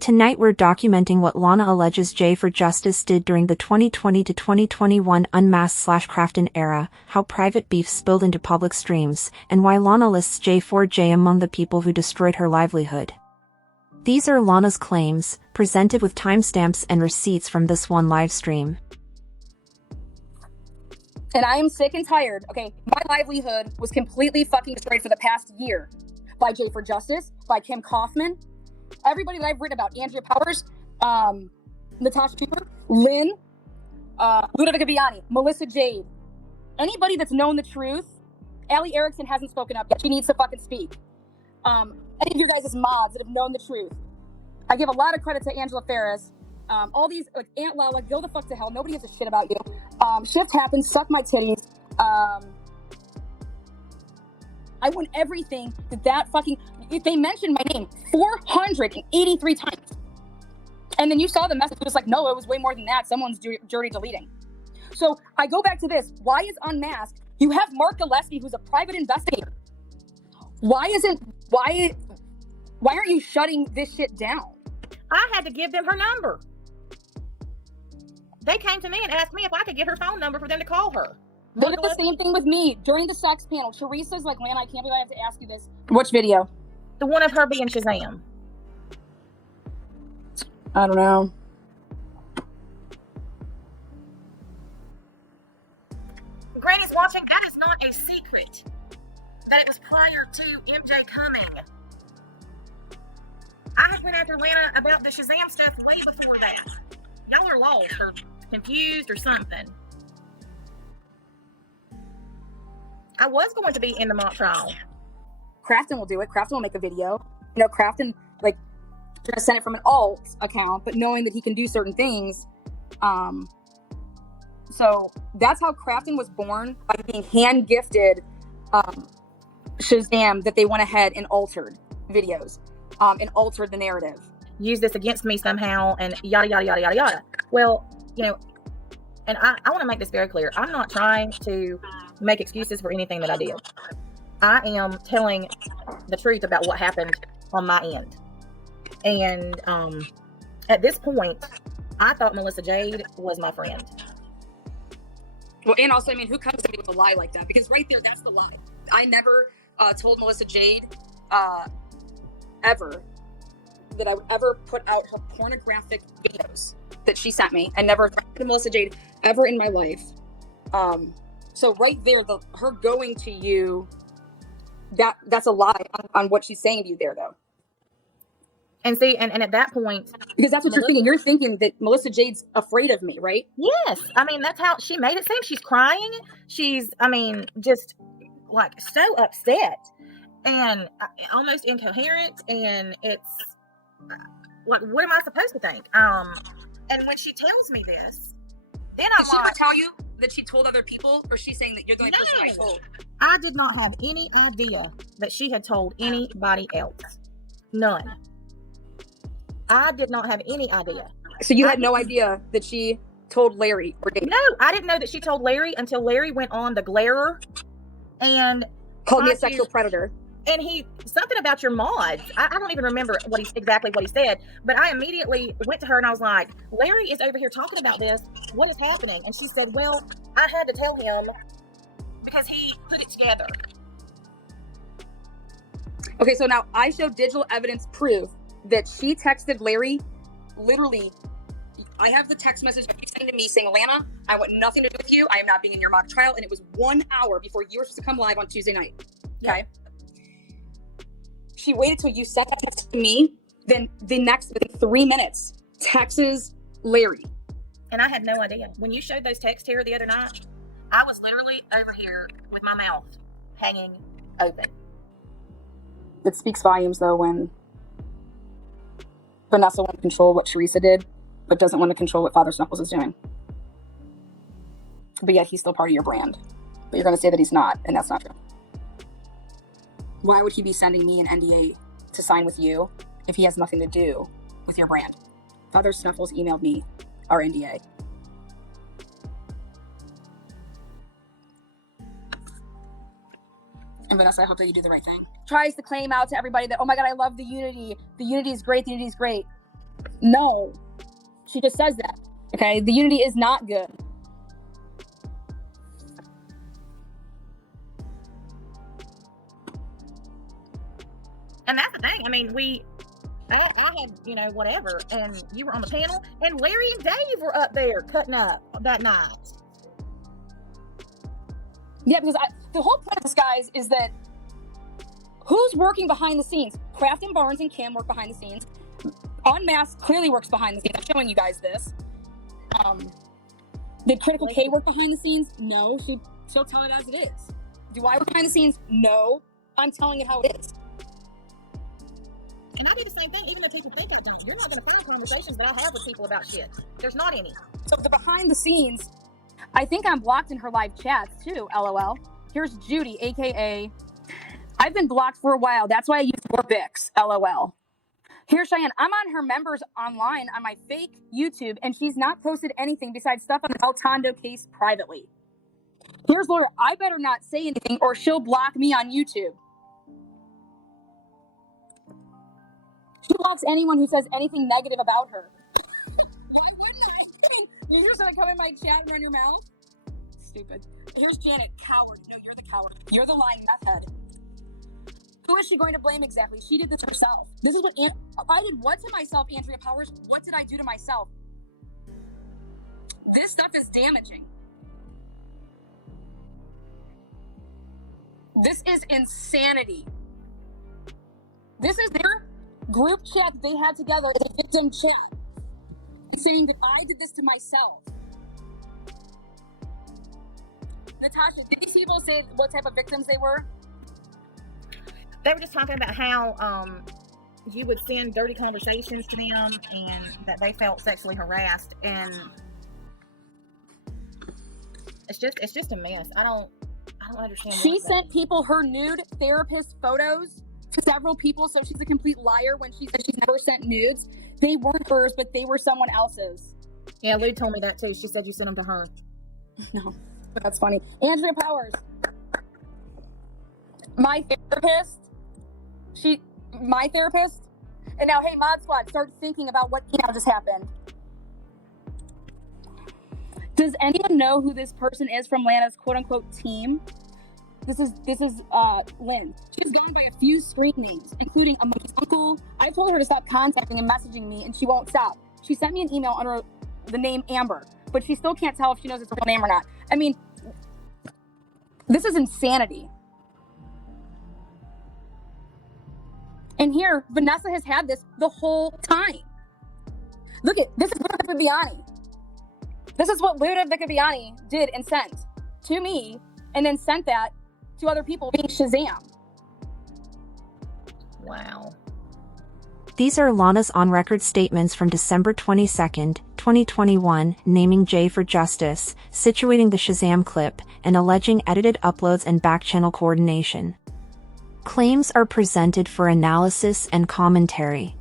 Tonight we're documenting what Lana alleges Jay for Justice did during the 2020 to 2021 Unmasked/Crafton era, how private beef spilled into public streams, and why Lana lists J4J among the people who destroyed her livelihood. These are Lana's claims, presented with timestamps and receipts from this one live stream. And I am sick and tired, okay? My livelihood was completely fucking destroyed for the past year. By Jay for Justice, by Kim Kaufman, everybody that I've written about, Andrea Powers, Natasha Cooper, Lynn, Ludovica Biani, Melissa Jade. Anybody that's known the truth, Allie Erickson hasn't spoken up yet. She needs to fucking speak. Any of you guys as mods that have known the truth. I give a lot of credit to Angela Ferris. All these, like Aunt Lala, go the fuck to hell. Nobody gives a shit about you. Shift happens, suck my titties. I won everything that fucking, they mentioned my name 483 times. And then you saw the message, it was like, no, it was way more than that. Someone's dirty deleting. So I go back to this. Why is Unmasked? You have Mark Gillespie, who's a private investigator. Why aren't you shutting this shit down? I had to give them her number. They came to me and asked me if I could get her phone number for them to call her. They did the same thing with me during the sex panel. Teresa's like, Lana, I can't believe I have to ask you this. Which video? The one of her being Shazam. I don't know. Granny's watching. That is not a secret. That it was prior to MJ coming. I had went after Lana about the Shazam stuff way before that. Y'all are lost or confused or something. I was going to be in the mock trial. Crafton will do it. Crafton will make a video. You know, Crafton, like, going to send it from an alt account, but knowing that he can do certain things. So that's how Crafton was born, by being hand-gifted Shazam that they went ahead and altered videos and altered the narrative. Use this against me somehow and yada, yada, yada, yada, yada. Well, you know, and I want to make this very clear. I'm not trying to make excuses for anything that I did. I am telling the truth about what happened on my end. And at this point, I thought Melissa Jade was my friend. Well, and also, I mean, who comes to me with a lie like that? Because right there, that's the lie. I never told Melissa Jade ever that I would ever put out her pornographic videos that she sent me. I never threatened Melissa Jade ever in my life. So right there, her going to you, that's a lie on what she's saying to you there, though. And see, and at that point, because that's what you're thinking. You're thinking that Melissa Jade's afraid of me, right? Yes. I mean, that's how she made it seem. She's crying. She's, I mean, just like so upset and almost incoherent. And it's like, what am I supposed to think? And when she tells me this, then I'm like, did she tell you that she told other people, or she's saying that you're the only person I told? I did not have any idea that she had told anybody else. None. I did not have any idea. So you had no idea that she told Larry or David? No, I didn't know that she told Larry until Larry went on the Glarer and called me a sexual predator. And something about your mods. I don't even remember exactly what he said, but I immediately went to her and I was like, Larry is over here talking about this. What is happening? And she said, well, I had to tell him because he put it together. Okay, so now I show digital evidence proof that she texted Larry. Literally, I have the text message that he sent to me saying, Lana, I want nothing to do with you. I am not being in your mock trial. And it was 1 hour before you were supposed to come live on Tuesday night. Okay. Yep. She waited till you sent that text to me. Then within 3 minutes, texts Larry. And I had no idea. When you showed those texts here the other night, I was literally over here with my mouth hanging open. It speaks volumes, though, when Vanessa wants to control what Teresa did, but doesn't want to control what Father Snuffles is doing. But yet he's still part of your brand. But you're going to say that he's not, and that's not true. Why would he be sending me an NDA to sign with you if he has nothing to do with your brand? Father Snuffles emailed me our NDA. And Vanessa, I hope that you do the right thing. Tries to claim out to everybody that, oh my God, I love the unity. The unity is great. The unity is great. No. She just says that. Okay? The unity is not good. And that's the thing. I mean, I had, you know, whatever, and you were on the panel, and Larry and Dave were up there cutting up that night. Yeah, because the whole point of this, guys, is that who's working behind the scenes? Kraft and Barnes and Kim work behind the scenes. Unmasked clearly works behind the scenes. I'm showing you guys this. Did Critical K work behind the scenes? No. She'll tell it as it is. Do I work behind the scenes? No. I'm telling it how it is. And I do the same thing, even though people think I don't. You're not going to find conversations that I have with people about shit. There's not any. So the behind the scenes, I think I'm blocked in her live chats too, LOL. Here's Judy, aka, I've been blocked for a while. That's why I use more Bix, LOL. Here's Cheyenne. I'm on her members online on my fake YouTube, and she's not posted anything besides stuff on the El Tondo case privately. Here's Laura. I better not say anything or she'll block me on YouTube. She blocks anyone who says anything negative about her. Why wouldn't I? You're just gonna come in my chat and run your mouth? Stupid. Here's Janet. Coward. No, you're the coward. You're the lying meth head. Who is she going to blame exactly? She did this herself. This is what I did. What to myself, Andrea Powers? What did I do to myself? This stuff is damaging. This is insanity. This is their group chat that they had together as a victim chat, saying that I did this to myself. Natasha, did these people say what type of victims they were? They were just talking about how you would send dirty conversations to them and that they felt sexually harassed, and it's just a mess. I don't understand. She sent people her nude therapist photos to several people, so she's a complete liar when she said she's never sent nudes. They weren't hers, but they were someone else's. Yeah, Lou told me that too. She said you sent them to her. No, but that's funny. Andrea Powers, my therapist. And now, hey, Mod Squad, start thinking about what email just happened. Does anyone know who this person is from Lana's quote-unquote team? This is Lynn. She's gone by a few screen names, including a monkey's uncle. I told her to stop contacting and messaging me, and she won't stop. She sent me an email under the name Amber, but she still can't tell if she knows it's a real name or not. I mean, this is insanity. And here, Vanessa has had this the whole time. Look at this is Luda Viviani. This is what Luda Viviani did and sent to me, and then sent that to other people being Shazam. Wow. These are Lana's on-record statements from December 22nd, 2021, naming Jay for justice, situating the Shazam clip, and alleging edited uploads and back-channel coordination. Claims are presented for analysis and commentary.